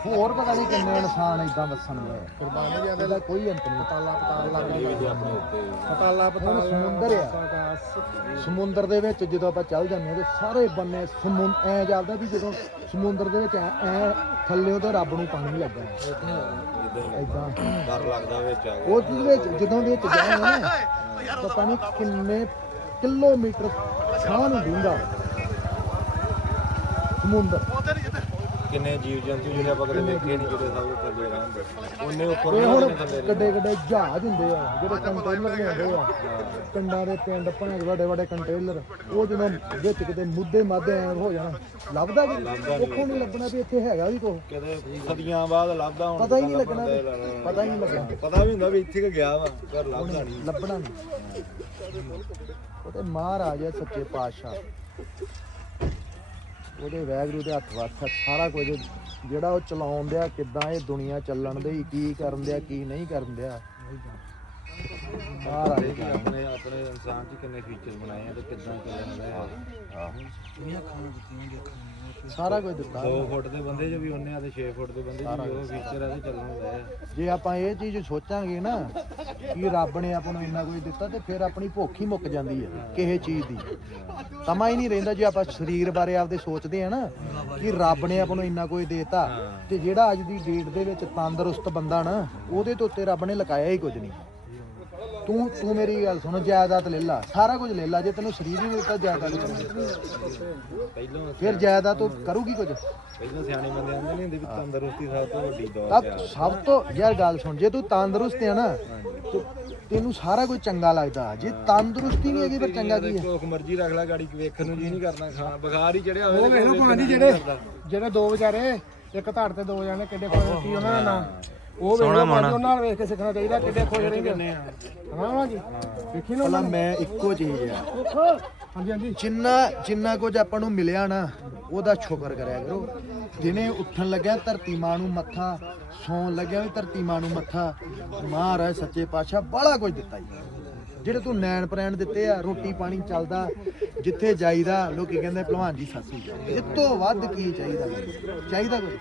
ਹੋਰ ਪਤਾ ਨਹੀਂ ਕਿੰਨੇ ਇਨਸਾਨ ਇਦਾਂ ਵਸਣਗੇ ਕੁਰਬਾਨੀ ਜਾਂਦੇ ਦਾ ਕੋਈ ਅੰਤ ਨਹੀਂ ਤਾਲਾ ਪਤਾਲ ਲੱਗਾ ਆਪਣੇ ਉੱਤੇ ਪਤਾਲਾ ਹੁਣ ਸਮੁੰਦਰ ਆ। ਸਮੁੰਦਰ ਦੇ ਵਿੱਚ ਜਦੋਂ ਆਪਾਂ ਚੱਲ ਜਾਂਦੇ ਹਾਂ ਤੇ ਸਾਰੇ ਬੰਨੇ ਸਮੁੰਦਰ ਐ ਜਾਂਦਾ ਵੀ ਜਦੋਂ ਸਮੁੰਦਰ ਦੇ ਵਿੱਚ ਐ ਥੱਲੇ ਉਹਦੇ ਰੱਬ ਨੂੰ ਪਾਣੀ ਲੱਗਾ ਐਦਾਂ ਡਰ ਲੱਗਦਾ ਵਿੱਚ ਆ ਉਹ ਵਿੱਚ ਜਦੋਂ ਵਿੱਚ ਜਾਏ ਨਾ ਪਤਾ ਨਹੀਂ ਕਿੰਨੇ ਕਿਲੋਮੀਟਰ ਛਾਂ ਨੂੰ ਡੂੰਘਾ ਸਮੁੰਦਰ। ਕਿੰਨੇ ਜੀਵ ਜੰਤੂ ਜਿਹੜੇ ਆਪਾਂ ਕਦੇ ਦੇਖੇ ਨਹੀਂ ਜਿਹੜੇ ਸਭ ਥੱਲੇ ਰਹਿੰਦੇ। ਉਹਨੇ ਉੱਪਰ ਇਹ ਹੁਣ ਕੱਡੇ ਕੱਡੇ ਜਹਾਜ਼ ਹੁੰਦੇ ਆ ਜਿਹੜੇ ਕੰਟੇਨਰ ਲਿਆਉਂਦੇ ਆ। ਪਿੰਡਾਂ ਦੇ ਪਿੰਡ ਭਾਂ ਵੱਡੇ ਵੱਡੇ ਕੰਟੇਨਰ ਉਹ ਜਦੋਂ ਵਿੱਚ ਕਿਤੇ ਮੁੱਦੇ ਮਾਦੇ ਐ ਹੋ ਜਾਣਾ ਲੱਭਦਾ ਕਿ? ਉੱਥੋਂ ਨਹੀਂ ਲੱਭਣਾ ਵੀ ਇੱਥੇ ਹੈਗਾ ਵੀ ਕੁਛ। ਕਦੇ ਸਦੀਆਂ ਬਾਅਦ ਲੱਭਦਾ ਹੁਣ ਪਤਾ ਹੀ ਨਹੀਂ ਲੱਗਣਾ। ਪਤਾ ਹੀ ਨਹੀਂ ਲੱਗਣਾ। ਪਤਾ ਵੀ ਹੁੰਦਾ ਵੀ ਇੱਥੇ ਕਿ ਗਿਆ ਵਾ ਪਰ ਲੱਭਦਾ ਨਹੀਂ। ਲੱਭਣਾ ਨਹੀਂ। ਉਹਦੇ ਮਹਾਰਾਜ ਹੈ ਸੱਚੇ ਪਾਤਸ਼ਾਹ। ਉਹਦੇ ਵੈਗਰੂ ਦੇ ਹੱਥ ਵੱਸ ਸਾਰਾ ਕੁਝ। ਜਿਹੜਾ ਉਹ ਚਲਾਉਣ ਦਿਆ ਕਿੱਦਾਂ ਇਹ ਦੁਨੀਆ ਚੱਲਣ ਦੇ ਕੀ ਕਰਨ ਦਿਆ ਕੀ ਨਹੀਂ ਕਰਨ ਦਿਆ। ਮਹਾਰਾਜ ਕਿ ਆਪਣੇ ਆਪਣੇ ਇਨਸਾਨ 'ਚ ਕਿੰਨੇ ਫੀਚਰ ਬਣਾਏ ਆ ਤੇ ਕਿੱਦਾਂ ਚੱਲਣ ਦਾ ਸਾਰਾ ਕੁਝ ਦਿੱਤਾ 2 ਫੁੱਟ ਦੇ ਬੰਦੇ 'ਚ ਵੀ ਉਹਨੇ ਆ ਤੇ 6 ਫੁੱਟ ਦੇ ਬੰਦੇ 'ਚ ਵੀ ਉਹ ਫੀਚਰ ਆ ਤੇ ਚੱਲਣ ਦਾ ਜੇ ਆਪਾਂ ਇਹ ਚੀਜ਼ ਸੋਚਾਂਗੇ ਨਾ ਕਿ ਰੱਬ ਨੇ ਆਪਾਂ ਨੂੰ ਇੰਨਾ ਕੁਝ ਦਿੱਤਾ ਤੇ ਫਿਰ ਆਪਣੀ ਭੁੱਖ ਹੀ ਮੁੱਕ ਜਾਂਦੀ ਹੈ ਕਿਸੇ ਚੀਜ਼ ਦੀ। ਸਮਾਂ ਹੀ ਨਹੀਂ ਰਹਿੰਦਾ ਜੇ ਆਪਾਂ ਸਰੀਰ ਬਾਰੇ ਆਪਦੇ ਸੋਚਦੇ ਆ ਨਾ ਕਿ ਰੱਬ ਨੇ ਆਪਾਂ ਨੂੰ ਇੰਨਾ ਕੁਝ ਦੇਤਾ ਤੇ ਜਿਹੜਾ ਅੱਜ ਦੀ ਡੇਟ ਦੇ ਵਿੱਚ ਤੰਦਰੁਸਤ ਬੰਦਾ ਨਾ ਉਹਦੇ ਤੋਂ ਉੱਤੇ ਰੱਬ ਨੇ ਲਕਾਇਆ ਹੀ ਕੁਝ ਨਹੀਂ। ਤੂੰ ਤੂੰ ਮੇਰੀ ਗੱਲ ਸੁਣ ਜਾਇਦਾਦ ਲੈ ਲਾ ਸਾਰਾ ਕੁਝ ਲੈ ਲਾ ਜੇ ਤੈਨੂੰ ਸਰੀਰ ਹੀ ਨਹੀਂ ਦਿੱਤਾ ਜਾਇਦਾਦ ਪਹਿਲਾਂ ਫਿਰ ਜਾਇਦਾਦ ਤੋਂ ਕਰੂਗੀ ਕੁਝ? ਪਹਿਲਾਂ ਸਿਆਣੇ ਬੰਦੇ ਆਂਦੇ ਨਹੀਂ ਹੁੰਦੇ ਵੀ ਤੰਦਰੁਸਤੀ ਸਭ ਤੋਂ ਵੱਡੀ ਦੌਲਤ ਤਾਂ ਆ। ਸਭ ਤੋਂ ਯਾਰ ਗੱਲ ਸੁਣ ਜੇ ਤੂੰ ਤੰਦਰੁਸਤ ਹੈ ਨਾ ਤੇ ਤੈਨੂੰ ਸਾਰਾ ਕੁਝ ਚੰਗਾ ਲੱਗਦਾ। ਜੇ ਤੰਦਰੁਸਤੀ ਨਹੀਂ ਹੈਗੀ ਫਿਰ ਚੰਗਾ ਕੀ ਹੈ ਕੋਕ ਮਰਜ਼ੀ ਰੱਖ ਲੈ ਗਾੜੀ ਵੇਖਣ ਨੂੰ ਜੀ ਨਹੀਂ ਕਰਨਾ ਖਾ ਬੁਖਾਰ ਹੀ ਚੜਿਆ ਹੋਵੇ ਉਹ ਵੇਖ ਲਓ ਭਾਂਜੀ ਜਿਹੜੇ ਜਿਹੜੇ ਦੋ ਵਿਚਾਰੇ ਇੱਕ ਧੜ ਤੇ ਦੋ ਜਾਣੇ ਕਿੱਡੇ ਕੀ ਉਹਨਾਂ ਦਾ ਨਾਂ? ਉਹ ਲਓ ਭਾਂਜੀ ਉਹਨਾਂ ਨਾਲ ਵੇਖ ਕੇ ਸਿੱਖਣਾ ਚਾਹੀਦਾ ਕਿੱਡੇ ਖੁਸ਼ ਰਹਿੰਦੇ ਆ। ਹਾਂ ਜੀ? ਵੇਖੀ ਨਾ ਭਲਾ ਮੈਂ ਇੱਕੋ ਚੀਜ਼ ਆ। ਹਾਂਜੀ ਹਾਂਜੀ। ਜਿੰਨਾ ਜਿੰਨਾ ਕੁਝ ਆਪਾਂ ਨੂੰ ਮਿਲਿਆ ਨਾ ਉਹਦਾ ਸ਼ੁਕਰ ਕਰਿਆ ਕਰੋ। ਦਿਨੇ ਉੱਠਣ ਲੱਗਿਆ ਧਰਤੀ ਮਾਂ ਨੂੰ ਮੱਥਾ ਸੌਣ ਲੱਗਿਆ ਵੀ ਧਰਤੀ ਮਾਂ ਨੂੰ ਮੱਥਾ ਮਹਾਰਾਜ ਸੱਚੇ ਪਾਤਸ਼ਾਹ ਬੜਾ ਕੁਝ ਦਿੱਤਾ ਜੀ। ਜਿਹੜੇ ਤੂੰ ਨੈਣ ਪ੍ਰੈਣ ਦਿੱਤੇ ਆ ਰੋਟੀ ਪਾਣੀ ਚੱਲਦਾ ਜਿੱਥੇ ਜਾਈਦਾ ਲੋਕੀ ਕਹਿੰਦੇ ਭਲਵਾਨ ਜੀ ਸਾਸੀ ਇਹ ਤੋਂ ਵੱਧ ਕੀ ਚਾਹੀਦਾ? ਚਾਹੀਦਾ ਕੁਝ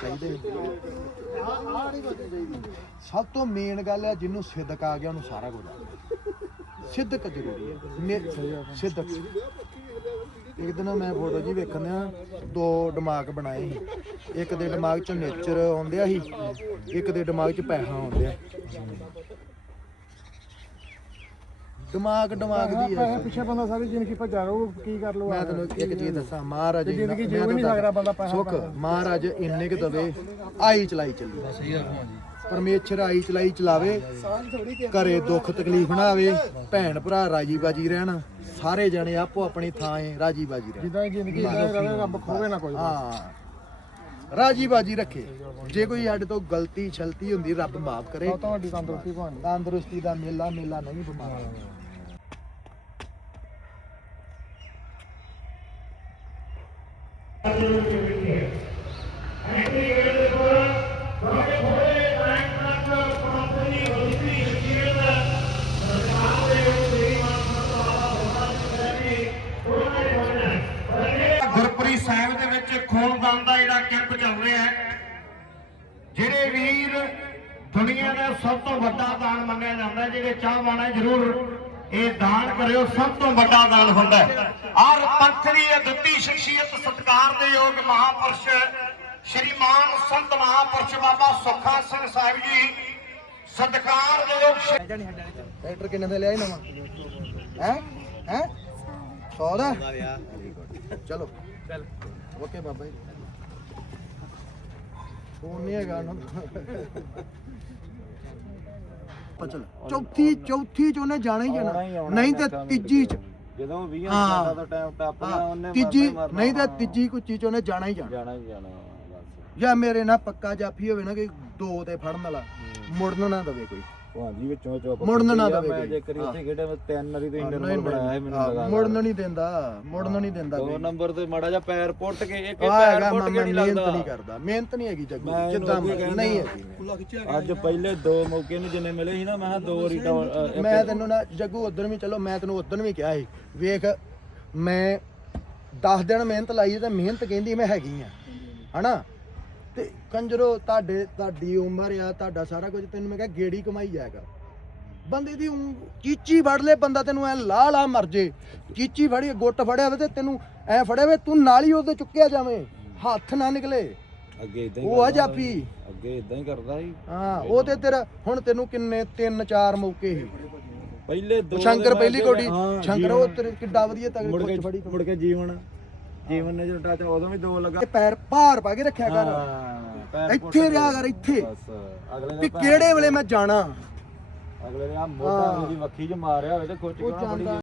ਚਾਹੀਦਾ। ਸਭ ਤੋਂ ਮੇਨ ਗੱਲ ਹੈ ਜਿਹਨੂੰ ਸਿੱਧਕ ਆ ਗਿਆ, ਉਹਨੂੰ ਸਾਰਾ ਕੁਝ ਆ ਗਿਆ। ਸਿੱਧਕ ਜ਼ਰੂਰੀ ਹੈ। ਮੇ- ਸਿੱਧਕ। ਇੱਕ ਦਿਨ ਮੈਂ ਫੋਟੋ ਜੀ ਵੇਖਣ ਦਿਆਂ, ਦੋ ਦਿਮਾਗ ਬਣਾਏ ਸੀ। ਇੱਕ ਦੇ ਦਿਮਾਗ 'ਚ ਨੇਚਰ ਆਉਂਦਿਆ ਸੀ, ਇੱਕ ਦੇ ਦਿਮਾਗ 'ਚ ਪੈਸਾ ਆਉਂਦਿਆ। ਦਿਮਾਗ ਦਿਮਾਗ ਦੀ ਪੈਸੇ ਹੈ ਪਿੱਛੇ ਬੰਦਾ ਸਾਰੀ ਜ਼ਿੰਦਗੀ ਭੱਜਾ ਰਹੂ ਕੀ ਕਰ ਲੂ ਮੈਂ ਤੈਨੂੰ ਇੱਕ ਚੀਜ਼ ਦੱਸਾਂ ਮਹਾਰਾਜ ਜ਼ਿੰਦਗੀ ਵੀ ਨਹੀਂ ਸਕਦਾ ਬੰਦਾ ਪੈਸਾ ਸੁੱਖ ਮਹਾਰਾਜ ਇੰਨੇ ਕੁ ਦਵੇ ਆਈ ਚਲਾਈ ਚੱਲੀ। ਸਹੀ ਗੱਲ ਭਾਜੀ ਪਰਮੇਸ਼ਰ ਆਈ ਚਲਾਈ ਚਲਾਵੇ ਘਰੇ ਦੁੱਖ ਤਕਲੀਫ ਨਾ ਆਵੇ ਭੈਣ ਭਰਾ ਰਾਜੀ ਬਾਜੀ ਰਹਿਣ ਸਾਰੇ ਜਣੇ ਆਪੋ ਆਪਣੀ ਥਾਂ ਏ ਰਾਜੀ ਬਾਜੀ ਰਹਿਣ। ਜਿੱਦਾਂ ਜ਼ਿੰਦਗੀ ਦਾ ਰਵੇ ਰੱਬ ਖੋਵੇ ਨਾ ਕੋਈ ਹਾਂ। ਰਾਜੀ ਬਾਜੀ ਰੱਖੇ। ਜੇ ਕੋਈ ਸਾਡੇ ਤੋਂ ਗਲਤੀ ਛਲਤੀ ਹੁੰਦੀ ਰੱਬ ਮਾਫ ਕਰੇ। ਤੰਦਰੁਸਤੀ ਭਾਣੀ ਤੰਦਰੁਸਤੀ ਦਾ ਮੇਲਾ ਮੇਲਾ ਨਹੀਂ ਬਿਮਾਰ। ਗੁਰਪੁਰੀ ਸਾਹਿਬ ਦੇ ਵਿੱਚ ਖੂਨਦਾਨ ਦਾ ਜਿਹੜਾ ਕੈਂਪ ਚੱਲ ਰਿਹਾ ਹੈ, ਜਿਹੜੇ ਵੀਰ ਦੁਨੀਆ ਦਾ ਸਭ ਤੋਂ ਵੱਡਾ ਦਾਨ ਮੰਨਿਆ ਜਾਂਦਾ ਜਿਹੜੇ ਚਾਹਵਾਨ ਹੈ, ਜ਼ਰੂਰ ਇਹ ਦਾਨ ਕਰਿਓ, ਸਭ ਤੋਂ ਵੱਡਾ ਦਾਨ ਹੁੰਦਾ ਹੈ। ਔਰ ਪੰਥ ਦੀ ਇਹ ਦਿੱਤੀ ਸ਼ਖਸੀਅਤ ਸਤਿਕਾਰ ਦੇ ਯੋਗ ਮਹਾਪੁਰਸ਼ ਸ਼੍ਰੀਮਾਨ ਸੰਤ ਮਹਾਪੁਰਸ਼ ਬਾਬਾ ਸੁੱਖਾ ਸਿੰਘ ਸਾਹਿਬ ਜੀ ਸਤਿਕਾਰ ਦੇ ਯੋਗ ਟਰੈਕਟਰ ਕਿੰਨੇ ਦਾ ਲਿਆ ਨਵਾਂ? ਹੈ? ਹੈ? 100 ਦਾ? ਚਲੋ। ਚੱਲ। ਓਕੇ ਬਾਬਾ ਜੀ। ਫੋਨ ਨਹੀਂ ਹੈਗਾ ਨਾ ਚਲ। ਚੌਥੀ ਚੌਥੀ ਚ ਉਹਨੇ ਜਾਣਾ ਹੀ ਜਾਣਾ। ਨਹੀਂ ਤੇ ਤੀਜੀ ਚ ਜਦੋਂ 20 ਹਾਂ। ਸਾਲਾਂ ਦਾ ਟਾਈਮ ਟੱਪ ਗਿਆ ਹਾਂ, ਉਹਨੇ ਤੀਜੀ ਮਰਨਾ ਹੀ ਨਹੀਂ ਤੇ ਮਰਨਾ। ਤੀਜੀ ਕੁੱਚੀ ਚ ਉਹਨੇ ਜਾਣਾ ਹੀ ਜਾਣਾ ਜਾਣਾ ਹੀ ਜਾਣਾ ਬਸ ਜਾਂ ਮੇਰੇ ਨਾਲ ਪੱਕਾ ਜਾਫੀ ਹੋਵੇ ਨਾ ਕਿ ਦੋ ਤੇ ਫੜਨ ਵਾਲਾ ਮੁੜਨ ਨਾ ਦਵੇ ਕੋਈ ਭਾਂਜੀ ਵਿੱਚੋਂ ਚੁੱਪ ਮੁੜਨ ਨਾ ਦਵੇ ਮੈਂ। ਜੇ ਕਰੀ ਉੱਥੇ ਖੇਡੇ ਮੈਂ ਤਿੰਨ ਵਾਰੀ ਨਹੀਂ, ਨੰਬਰ ਬਣਾਇਆ ਸੀ ਮੈਨੂੰ ਹਾਂ, ਲਗਾ ਮੁੜਨ ਨਹੀਂ ਦਿੰਦਾ ਮੁੜਨ ਨਹੀਂ ਦਿੰਦਾ ਦੋ ਕੋਈ। ਨੰਬਰ ਤੇ ਮਾੜਾ ਜਿਹਾ ਪੈਰ ਪੁੱਟ ਕੇ ਇੱਕ ਆ ਪੈਰ ਹੈਗਾ ਪੁੱਟ ਮਾਮਾ ਕੇ ਨਹੀਂ ਮਿਹਨਤ ਲੱਗਦਾ। ਨਹੀਂ ਕਰਦਾ ਮਿਹਨਤ ਨਹੀਂ ਹੈਗੀ ਜੱਗੂ ਮੈਂ ਇਹਨੂੰ ਜਿੱਦਾਂ ਅੱਗੇ ਮਰਜ਼ੀ, ਕਹਿੰਦਾ। ਨਹੀਂ ਹੈਗੀ। ਮਿਹਨਤ। ਖੁੱਲਾ ਖਿੱਚਿਆ ਅੱਜ ਪਹਿਲੇ ਦੋ ਮੌਕੇ ਨੂੰ ਜਿੰਨੇ ਮਿਲੇ ਸੀ ਨਾ ਮੈਂ ਦੋ ਤੈਨੂੰ ਨਾ ਜੱਗੂ ਉਦੋਂ ਵੀ ਚਲੋ ਮੈਂ ਤੈਨੂੰ ਉਦੋਂ ਵੀ ਕਿਹਾ ਸੀ ਵੇਖ ਮੈਂ 10 ਦਿਨ ਮਿਹਨਤ ਲਾਈ ਤੇ ਮਿਹਨਤ ਕਹਿੰਦੀ ਮੈਂ ਹੈਗੀ ਆ ਹਨਾ? ਤੇ ਕੰਜਰੋ ਤੁਹਾਡੇ ਤੁਹਾਡੀ ਉਮਰ ਆ ਤੁਹਾਡਾ ਸਾਰਾ ਕੁਝ ਤੈਨੂੰ ਮੈਂ ਕਿਹਾ ਗੇੜੀ ਕਮਾਈ ਜਾਏਗਾ ਬੰਦੇ ਦੀ ਊਂ ਚੀਚੀ ਫੜ ਲੈ ਬੰਦਾ ਤੈਨੂੰ ਐ ਲਾ ਲਾ ਮਰ ਜੇ। ਚੀਚੀ ਫੜੀ ਗੁੱਟ ਫੜਿਆ ਵੇ ਤੇ ਤੈਨੂੰ ਐ ਫੜਿਆ ਵੇ ਤੂੰ ਨਾਲ ਹੀ ਉਹਦੇ ਚੁੱਕਿਆ ਜਾਵੇਂ ਹੱਥ ਨਾ ਨਿਕਲੇ। ਅੱਗੇ ਇਦਾਂ ਹੀ ਉਹ ਆ ਕਰਦਾ ਜਾਪੀ। ਅੱਗੇ ਇਦਾਂ ਹੀ ਕਰਦਾ ਸੀ। ਹਾਂ ਉਹ ਤੇ ਤੇਰਾ ਹੁਣ ਤੈਨੂੰ ਕਿੰਨੇ ਤਿੰਨ ਚਾਰ ਮੌਕੇ ਸੀ ਪਹਿਲੇ ਦੋ ਸ਼ੰਕਰ ਪਹਿਲੀ ਅੱਗੇ- ਹਾਂ, ਸ਼ੰਕਰ ਉਹ ਤੇਰੇ ਕਿੱਡਾ ਵਧੀਆ ਤਗੜ ਮੁੜ ਕੇ ਕੁੱਚ ਫੜੀ ਮੁੜ ਕੇ ਜੀਵਨ ਜੀਵਨ ਨੇ ਜਦੋਂ ਟੱਚ ਉਦੋਂ ਵੀ ਦੋ ਲੱਗਾ। ਤੇ ਪੈਰ ਭਾਰ ਪਾ ਕੇ ਰੱਖਿਆ ਕਰ। ਹਾਂ, ਪੈਰ ਇੱਥੇ ਪੁੱਟ ਰਿਹਾ। ਕਰ ਇੱਥੇ। ਬਸ ਅਗਲੇ ਵੀ ਕਿਹੜੇ ਵੇਲੇ ਮੈਂ ਜਾਣਾ? ਅਗਲੇ ਨੇ ਆ ਮੋਢਾ ਹਾਂ। ਉਹਦੀ ਵੱਖੀ ਚ ਮਾਰਿਆ ਹੋਵੇ ਤੇ ਖੁੱਚ ਉਹ ਕੇ ਬੜੀ ਜਾਂਦਾ।